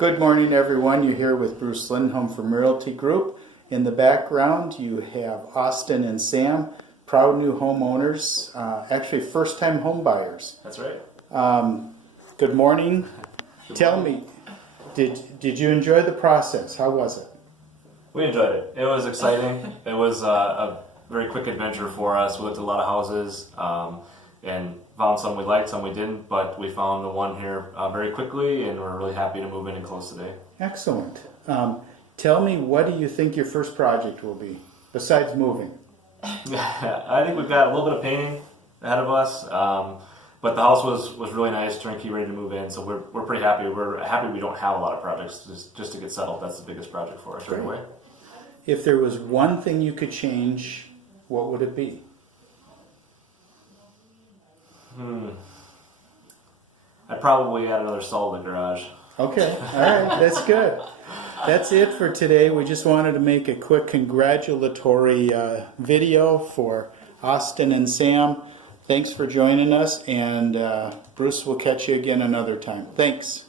Good morning, everyone. You're here with Bruce Lindholm from Realty Group. In the background, you have Austin and Sam, proud new homeowners, actually first-time home buyers. That's right. Good morning. Tell me, did you enjoy the process? How was it? We enjoyed it. It was exciting. It was a very quick adventure for us. We looked at a lot of houses and found some we liked, some we didn't, but we found the one here very quickly, and we're really happy to move in and close today. Excellent. Tell me, what do you think your first project will be, besides moving? I think we've got a little bit of painting ahead of us, but the house was really nice, turnkey, ready to move in, so we're pretty happy. We're happy we don't have a lot of projects just to get settled. That's the biggest project for us right away. If there was one thing you could change, what would it be? I'd probably add another stall in the garage. Okay, all right, that's good. That's it for today. We just wanted to make a quick congratulatory video for Austin and Sam. Thanks for joining us, and Bruce will catch you again another time. Thanks.